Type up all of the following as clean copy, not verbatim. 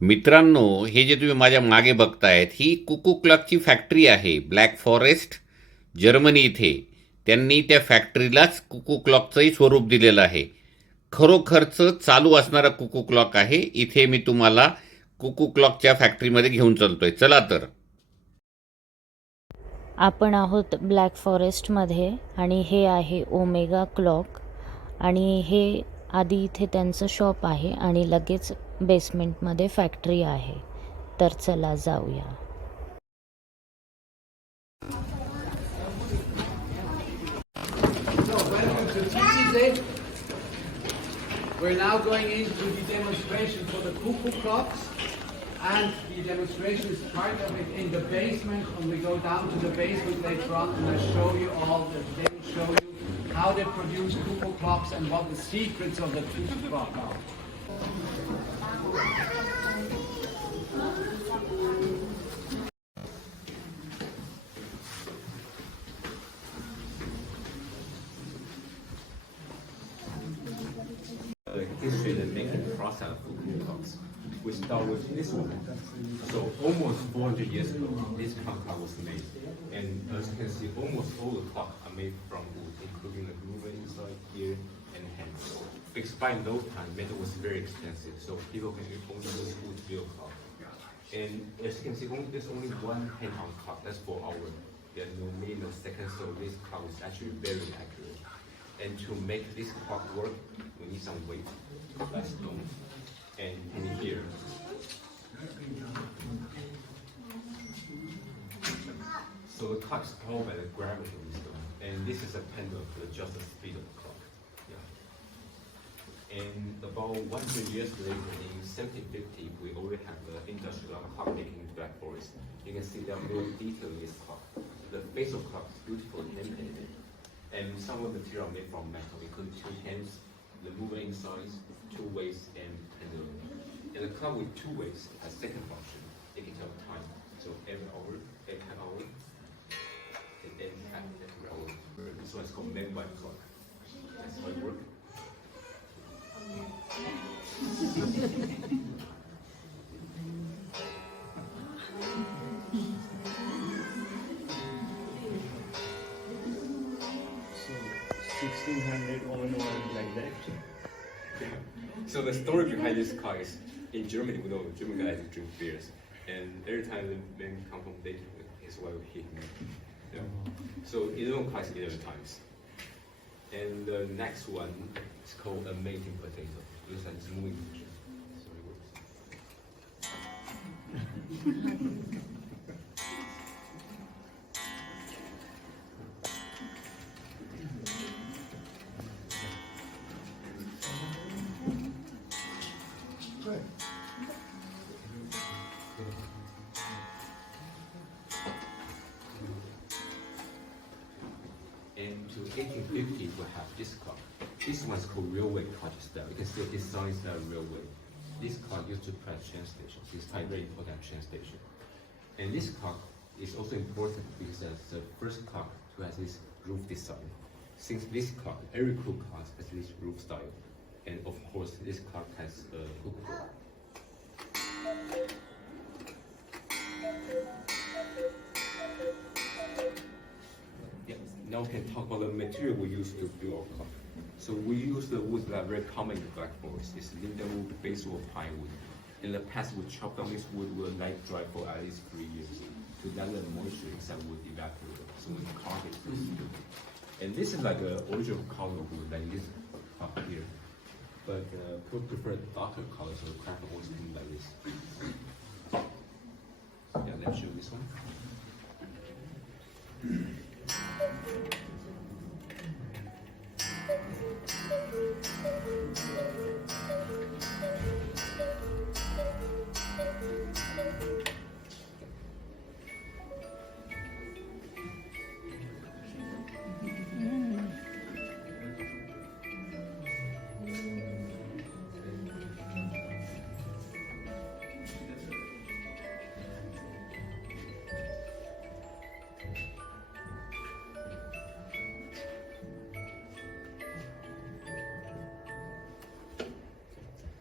मित्रांनो, हे जे तुम्ही माझ्या मागे बघतायत ही कुकू क्लॉकची फॅक्टरी आहे. ब्लॅक फॉरेस्ट, जर्मनी इथे. त्यांनी त्या फॅक्टरीलाच कुकू क्लॉकचंही स्वरूप दिलेलं आहे. खरोखरचं चालू असणारा कुकू क्लॉक आहे. इथे मी तुम्हाला कुकू क्लॉकच्या फॅक्टरीमध्ये घेऊन चलतोय. चला तर. आपण आहोत ब्लॅक फॉरेस्टमध्ये आणि हे आहे ओमेगा क्लॉक आणि हे आधी इथे त्यांचं शॉप आहे आणि लगेच बेसमेंटमध्ये फॅक्टरी आहे. तर चला जाऊया. We're now going into the demonstration for the cuckoo clocks, and the demonstration is part of it in the basement. When we go down to the basement later on, and I show you all, they will show you how they produce cuckoo clocks and what the secrets of the cuckoo clock are. The history and making process of cuckoo clocks. We start with this one. So almost 400 years ago, this clock was made. And as you can see, almost all the clocks are made from wood, including the groove inside here and hands. Because by those time, metal was very expensive, so people can only use wood to build clock. And as you can see, there's only one hand-on clock. That's 4 hours. There's no minute, no second, so this clock is actually very accurate. And to make this clock work, we need some weight, like stone, and here. So the clock is powered by the gravity of the stone, and this is a pendulum to adjust the speed of the clock. Yeah. And about 100 years later, in 1750, we already have the industrial clock making in Black Forest. You can see there are more detail in this clock. The face of the clock is beautifully hand painted. And some of the material made from metal, including 2 hands, the mover inside, 2 ways, and pendulum. And the clock with 2 ways has second function. It can tell time. So every hour, every half hour, and every hour. So it's called man-by clock. That's how it works. So 1600 on like that. So the story behind this car is in Germany, we know German guys drink beers, and every time the men come home late, his wife will hit him. Yeah. So 11 cars 11 times. And the next one is called a mating potato. It looks like it's moving picture. So it works. And to 1850, we have this clock. This one's called railway clock style. You can see this sign is a railway. This clock used to press train stations. It's a very important train station. And this clock is also important because it's the first clock to have this roof design. Since this clock, every cuckoo clock has this roof style. And of course, this clock has a cuckoo. Now we can talk about the material we use to build our clock. So we use the wood that are very common in the Black Forest. It's linden wood, basswood, pine wood. In the past, we chop down this wood will let it dry for at least 3 years to let the moisture inside wood evaporate. So we can carve it. And this is like an original color wood, like this up here. But people prefer darker color, so the craft always come like this. Yeah, let's show this one.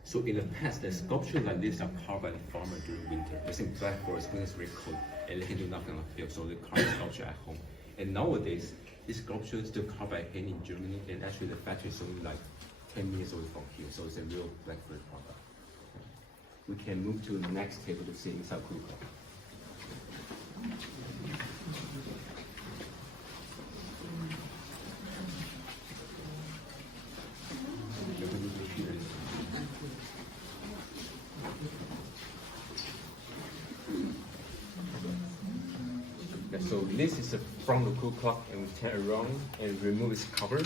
So in the past, the sculpture like this are carved by the farmer during winter. It's in black forest when it's very cold and they can do nothing on the field, so they carve sculpture at home. And nowadays, this sculpture is still carved by hand in Germany, and actually the factory is only like 10 minutes away from here, so it's a real black forest product. We can move to the next table to see inside cuckoo clock. So this is the front of the cuckoo clock, and we turn around and remove its cover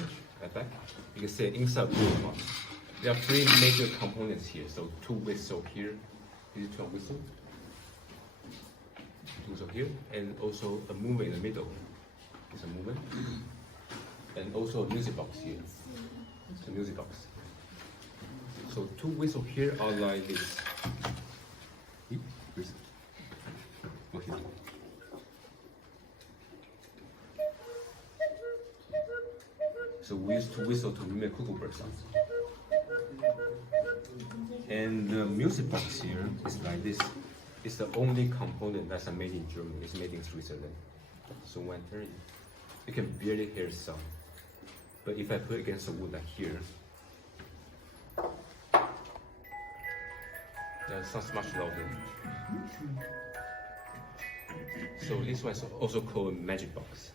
at back. You can see inside the cuckoo clock. There are three major components here. So two whistles here, this is two whistle, two whistle here, and also a mover in the middle. It's a mover, and also a music box here. It's a music box. So two whistles here are like this. Okay. So we use two whistles to mimic cuckoo bird sounds. And the music box here is like this. It's the only component that's made in Germany. It's made in Switzerland. So when I turn it, you can barely hear the sound. But if I put it against the wood like here, it sounds much louder. So this one is also called magic box.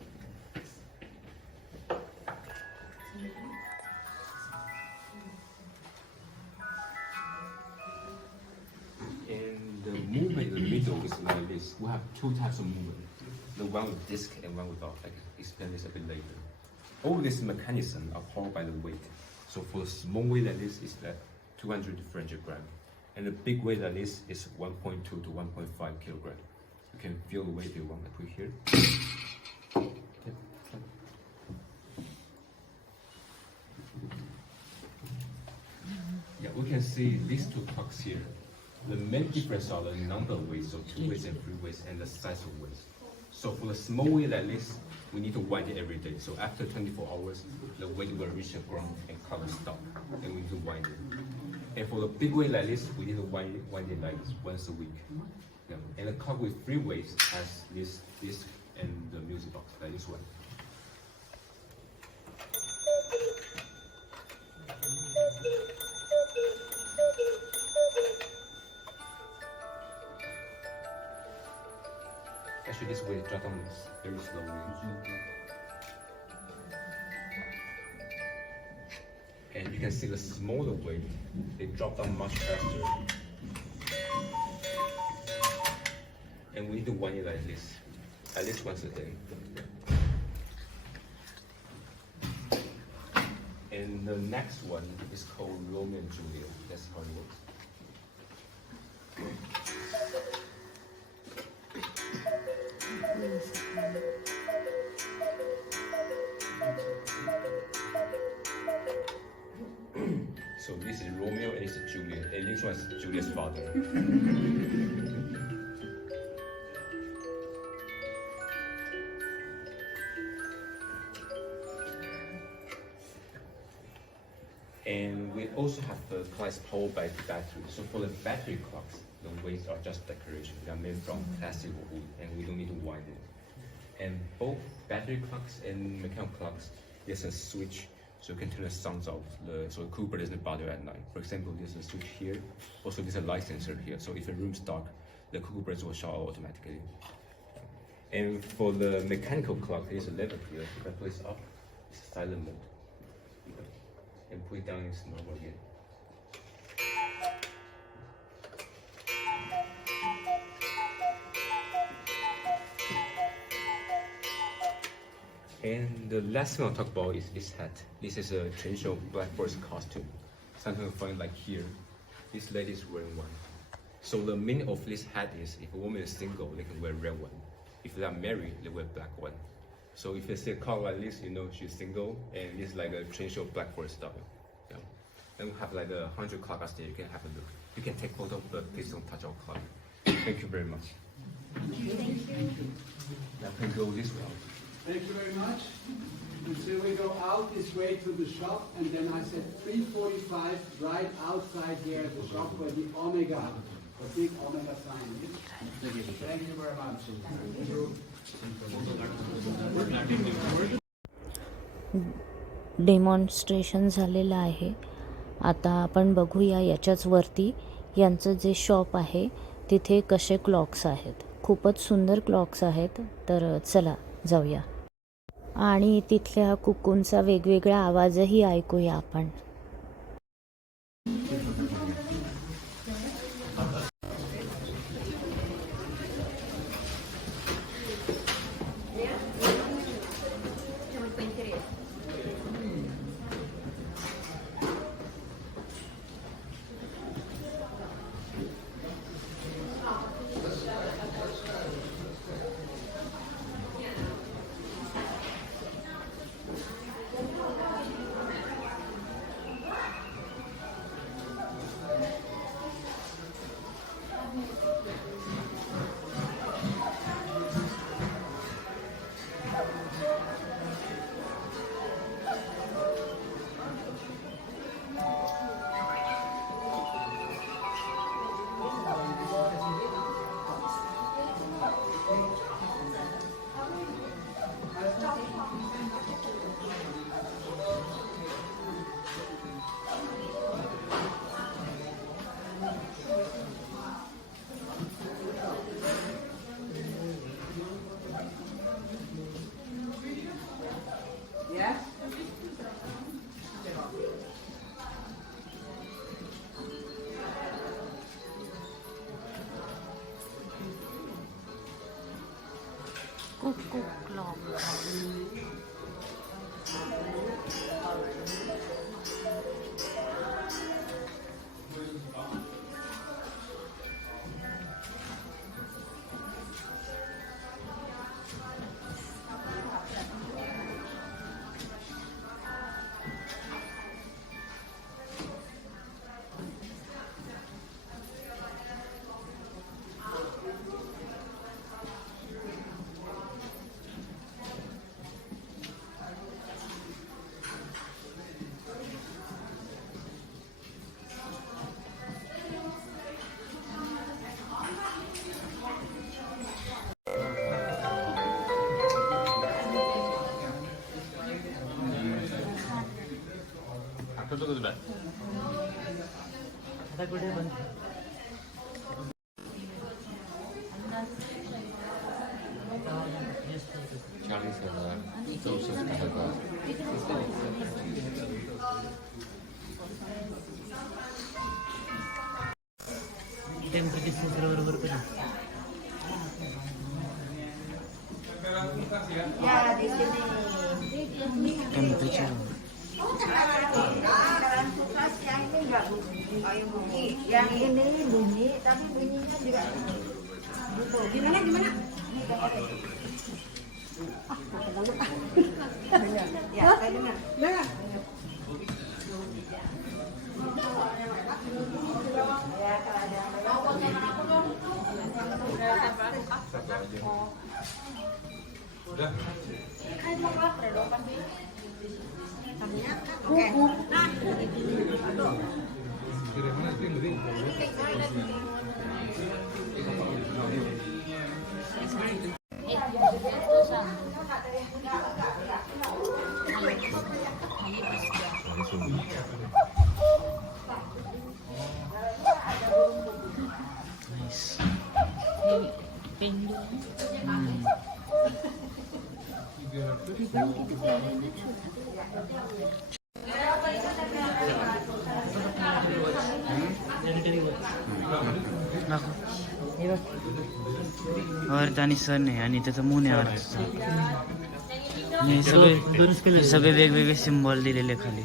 And the movement in the middle is like this. We have two types of movement. The one with disc and one without. I can explain this a bit later. All these mechanisms are powered by the weight. So for a small weight like this, it's like 200 to 300 grams. And the big weight like this is 1.2 to 1.5 kilograms. You can feel the weight if you want to put here. Yeah, we can see these two clocks here. The main difference are the number of weights, so 2 weights and 3 weights, and the size of weights. So for the small weight like this, we need to wind it every day. So after 24 hours, the weight will reach the ground and clock will stop, and we need to wind it. And for the big weight like this, we need to wind it like once a week. Yeah. And the clock with 3 weights has this and the music box, like this one. Actually, this way drop down very slowly. And you can see the smaller weight, they drop down much faster. And we need to wind it like this, at least once a day. And the next one is called Romeo and Juliet. That's how it works. So this is Romeo and this is Juliet, and this one is Juliet's father. And we also have the clocks powered by battery. So for the battery clocks, the weights are just decoration. They are made from plastic or wood, and we don't need to wind it. And both battery clocks and mechanical clocks, there's a switch, so you can turn the sounds off, so the cuckoo bird doesn't bother at night. For example, there's a switch here. Also, there's a light sensor here, so if the room's dark, the cuckoo birds will shut off automatically. And for the mechanical clock, there's a lever here. If I put it up, it's silent mode. And put it down, it's normal again. And the last thing I'll talk about is this hat. This is a traditional Black Forest costume. Sometimes you find like here, this lady is wearing one. So the meaning of this hat is if a woman is single, they can wear red one. If they are married, they wear black one. So if you see a clock like this, you know she's single, and it's like a traditional Black Forest style. Yeah. Then we have like 100 clock upstairs. You can have a look. You can take photo, but please don't touch our clock. Thank you very much. Thank you. Now can go this way. Thank you very much. Until we go out this way to the shop, and then I said 3:45 right outside here at the shop where the Omega, the big Omega sign is. Thank you very much. Demonstration झालेलं आहे. आता आपण बघूया याच्याच वरती यांचं जे shop आहे तिथे कसे क्लॉक्स आहेत. खूपच सुंदर क्लॉक्स आहेत. तर चला जाऊया आणि तिथल्या कुकूंचा वेगवेगळा आवाजही ऐकूया आपण. Yes? Kuku clock. Yang ini bunyi tapi bunyinya juga gitu. Gimana? Ya, saya dengar. Dengar. Ya, kalau ada udah. आणि सण आहे आणि त्याचं मून आहे. सगळे वेगवेगळे सिम्बॉल दिलेले खाली.